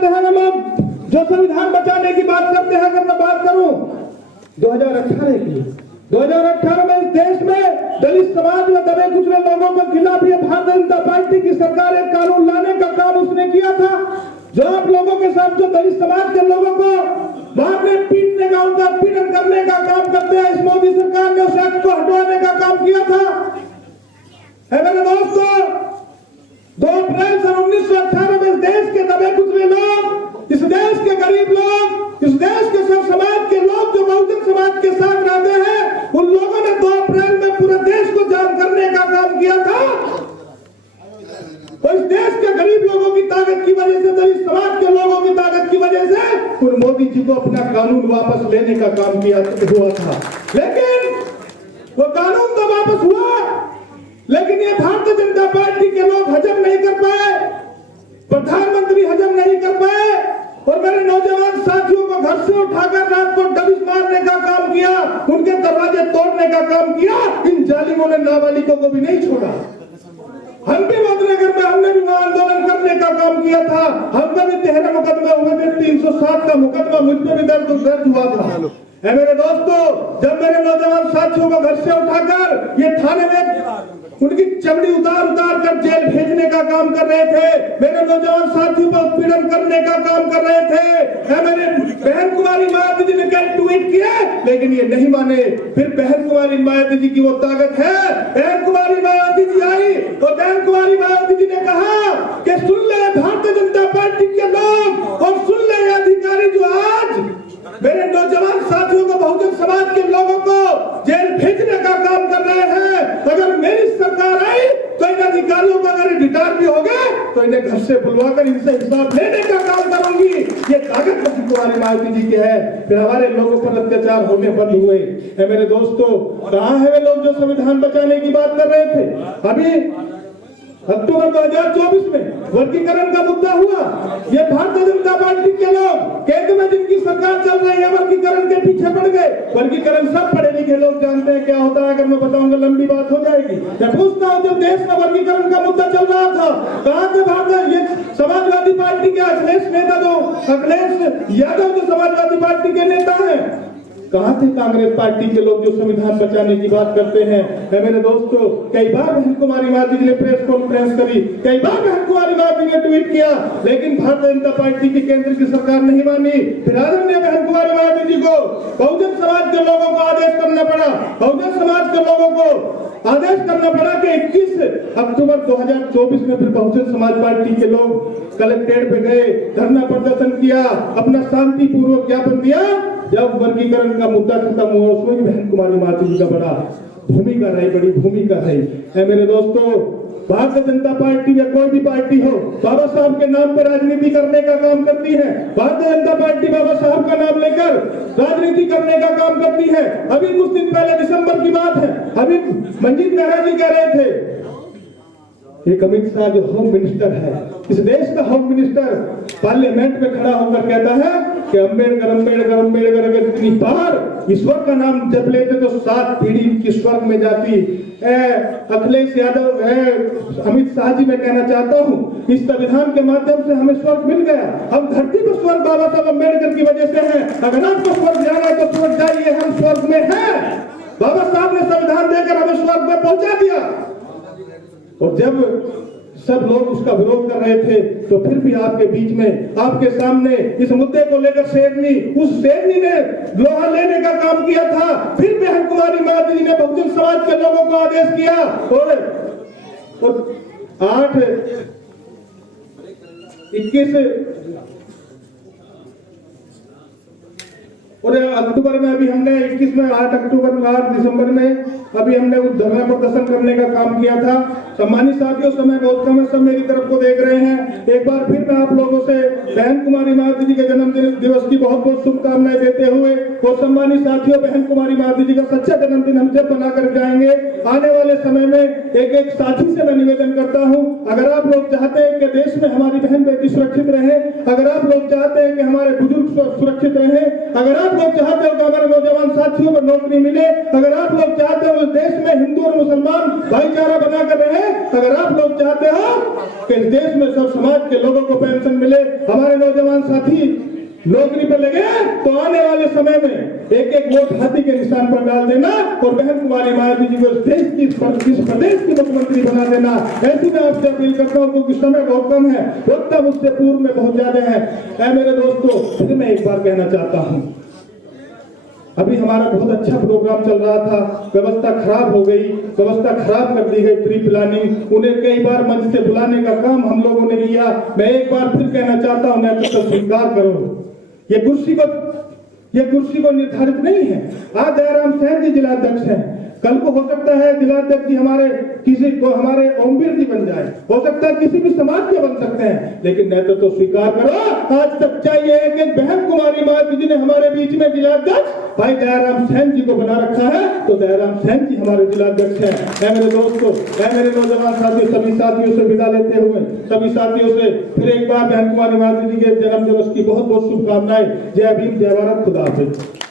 करते हैं ना लोग जो संविधान बचाने की बात करते हैं। अगर मैं बात करूं 2018 की, 2018 में इस देश में दलित समाज में दबे कुचले लोगों के खिलाफ ये भारतीय जनता पार्टी की सरकार एक कानून लाने का काम उसने किया था। जो आप लोगों के साथ जो दलित समाज के लोगों को मारने पीटने का, उनका पीड़न करने का काम करते हैं, इस मोदी सरकार ने उस एक्ट को हटवाने का काम किया था। है मेरे दोस्तों, 2 अप्रैल सन 1918 में इस देश के दबे कुचले लोग, इस देश के गरीब लोग, इस देश के सब समाज के लोग जो बहुजन समाज के साथ रहते हैं, उन लोगों ने 2 अप्रैल में पूरे देश को जाम करने का काम किया था। और इस देश के गरीब लोगों की ताकत की वजह से, दलित समाज के लोगों की ताकत की वजह से उन मोदी जी को अपना कानून वापस लेने का काम किया हुआ था। लेकिन वो कानून तो वापस हुआ, लेकिन ये भारतीय जनता पार्टी के लोग हजम नहीं कर पाए, प्रधानमंत्री हजम नहीं कर पाए और मेरे नौजवान साथियों को घर से उठाकर रात को दबिश मारने का काम किया, उनके दरवाजे तोड़ने का काम किया। इन जालिमों ने नाबालिगों को भी नहीं छोड़ा। हम भी मधुनगर में हमने भी आंदोलन करने का काम किया था। हम पे भी 13 मुकदमे हुए थे, 307 का मुकदमा मुझ पे भी दर्ज हुआ था। है मेरे दोस्तों, जब मेरे नौजवान साथियों को घर से उठाकर ये थाने में उनकी चमड़ी उतार कर जेल भेजने का काम कर रहे थे, मेरे नौजवान साथियों पर उत्पीड़न करने का काम कर रहे थे। है मेरे बहन कुमारी मायावती जी ने कल ट्वीट किया, लेकिन ये नहीं माने। फिर बहन कुमारी मायावती जी की वो ताकत है, बहन कुमारी मायावती जी आई और बहन कुमारी मायावती जी ने कहा कि सुन ले भारतीय जनता पार्टी के लोग और सुन ले अधिकारी जो आज मेरे नौजवान साथियों को, बहुजन समाज के लोगों को जेल भेजने का काम कर रहे हैं। अगर मेरी सरकार आई तो इन अधिकारियों को अगर रिटायर भी हो गए तो इन्हें घर से बुलवाकर इनसे हिसाब लेने का काम करूंगी। ये ताकत कुमारी मायावती जी की है। फिर हमारे लोगों पर अत्याचार होने बंद हुए। है मेरे दोस्तों, कहाँ है वे लोग जो संविधान बचाने की बात कर रहे थे? अभी अक्टूबर 2024 में वर्गीकरण का मुद्दा हुआ। ये भारतीय जनता पार्टी के लोग केंद्र में जिनकी सरकार चल रही है वर्गीकरण के पीछे पड़ गए। वर्गीकरण सब पढ़े लिखे लोग जानते हैं क्या होता है। अगर मैं बताऊंगा लंबी बात हो जाएगी। मैं पूछता हूँ, जब देश में वर्गीकरण का मुद्दा चल रहा था, कहाँ थे भारतीय ये समाजवादी पार्टी के अखिलेश नेता, जो अखिलेश यादव जो समाजवादी पार्टी के नेता हैं, कहाँ थे कांग्रेस पार्टी के लोग जो संविधान बचाने की बात करते हैं? है मेरे दोस्तों, कई बार बहन कुमारी मायावती जी ने प्रेस कॉन्फ्रेंस करी, कई बार बहन कुमारी मायावती ने ट्वीट किया, लेकिन भारतीय जनता पार्टी की केंद्र की सरकार नहीं मानी। फिर आदरणीय बहन कुमारी मायावती जी को बहुजन समाज के लोगों को आदेश करना पड़ा, बहुजन समाज के लोगों को आदेश करना पड़ा कि 21 अक्टूबर 2024 में फिर बहुजन समाज पार्टी के लोग कलेक्ट्रेट पे गए, धरना प्रदर्शन किया, अपना शांतिपूर्वक ज्ञापन दिया। जब वर्गीकरण का मुद्दा खत्म हुआ, उसमें भी बहन कुमारी मायावती जी का बड़ा भूमिका रही, बड़ी भूमिका रही। है मेरे दोस्तों, भारतीय जनता पार्टी या कोई भी पार्टी हो, बाबा साहब के नाम पर राजनीति करने का काम करती है। भारतीय जनता पार्टी बाबा साहब का नाम लेकर राजनीति करने का काम करती है। अभी कुछ दिन पहले दिसंबर की बात है, अभी मंजीत मेहरा जी कह रहे थे, एक अमित शाह जो होम मिनिस्टर है, इस देश का होम मिनिस्टर, पार्लियामेंट में खड़ा होकर कहता है कि अम्बेडकर अम्बेडकर अम्बेडकर अगर इतनी बार ईश्वर का नाम जप लेते तो 7 पीढ़ी की स्वर्ग में जाती। अखिलेश यादव, अमित शाह जी, मैं कहना चाहता हूँ, इस संविधान के माध्यम से हमें स्वर्ग मिल गया। हम धरती पर स्वर्ग बाबा साहब अम्बेडकर की वजह से है। अगर आपको स्वर्ग जाना है तो स्वर्ग जाइए, हम स्वर्ग में हैं। बाबा साहब ने संविधान देकर हमें स्वर्ग में पहुंचा दिया। और जब सब लोग उसका विरोध कर रहे थे तो फिर भी आपके बीच में, आपके सामने इस मुद्दे को लेकर उस शेरनी ने लोहा लेने का काम किया था। फिर बहन कुमारी मायावती जी ने बहुजन समाज के लोगों को आदेश किया और 21 अक्टूबर में, अभी हमने 21 में, 8 अक्टूबर में, 8 दिसंबर में अभी हमने उस धरना प्रदर्शन करने का काम किया था। सम्मानित साथियों, समय बहुत कम है, सब मेरी तरफ को देख रहे हैं। एक बार फिर मैं आप लोगों से बहन कुमारी मायावती जी के जन्म दिवस की बहुत बहुत शुभकामनाएं देते हुए, और सम्मानित साथियों, बहन कुमारी मायावती जी का सच्चा जन्मदिन हम जब बनाकर जाएंगे आने वाले समय में, एक साथी से मैं निवेदन करता हूं, अगर आप लोग चाहते हैं कि देश में हमारी बहन बेटी सुरक्षित रहे, अगर आप लोग चाहते हैं कि हमारे बुजुर्ग सुरक्षित रहे, अगर आप लोग चाहते हो कि हमारे नौजवान साथियों को नौकरी मिले, अगर आप लोग चाहते हो देश में हिंदू और मुसलमान भाईचारा बनाकर रहे, अगर आप लोग चाहते हो कि इस देश में सब समाज के लोगों को पेंशन मिले, हमारे नौजवान साथी नौकरी पर लगे तो आने वाले समय में एक एक वोट हाथी के निशान पर डाल देना और बहन कुमारी मायावती जी को देश की किस प्रदेश की मुख्यमंत्री बना देना। ऐसी मैं आपसे अपील करता हूँ क्योंकि समय बहुत कम है, वक्त मुझसे पूर्व में बहुत ज्यादा है। ऐ मेरे दोस्तों, फिर मैं एक बार कहना चाहता हूँ, अभी हमारा बहुत अच्छा प्रोग्राम चल रहा था, व्यवस्था खराब हो गई, व्यवस्था खराब कर दी गई, प्री प्लानिंग, उन्हें कई बार मंच से बुलाने का काम हम लोगों ने किया। मैं एक बार फिर कहना चाहता हूं, नेतृत्व स्वीकार करो। ये कुर्सी को निर्धारित नहीं है। आज जयराम सैन जी जिलाध्यक्ष हैं, कल को हो सकता है जिलाध्यक्ष जी हमारे ओमवीर जी बन जाए, हो सकता है किसी भी समाज के बन सकते हैं, लेकिन नेतृत्व तो स्वीकार करो। आज सच्चाई है कि बहन कुमारी मायावती जी ने हमारे बीच में जिलाध्यक्ष भाई जयराम सैन जी को बना रखा है, तो जयराम सैन जी हमारे जिलाध्यक्ष हैं। ऐ मेरे दोस्तों, ऐ मेरे नौजवान साथियों, सभी साथियों से विदा लेते हुए सभी साथियों से फिर एक बार बहन कुमारी मायावती जी के जन्म दिवस की बहुत बहुत शुभकामनाएं। जय भीम, जय भारत, खुदा हाफिज।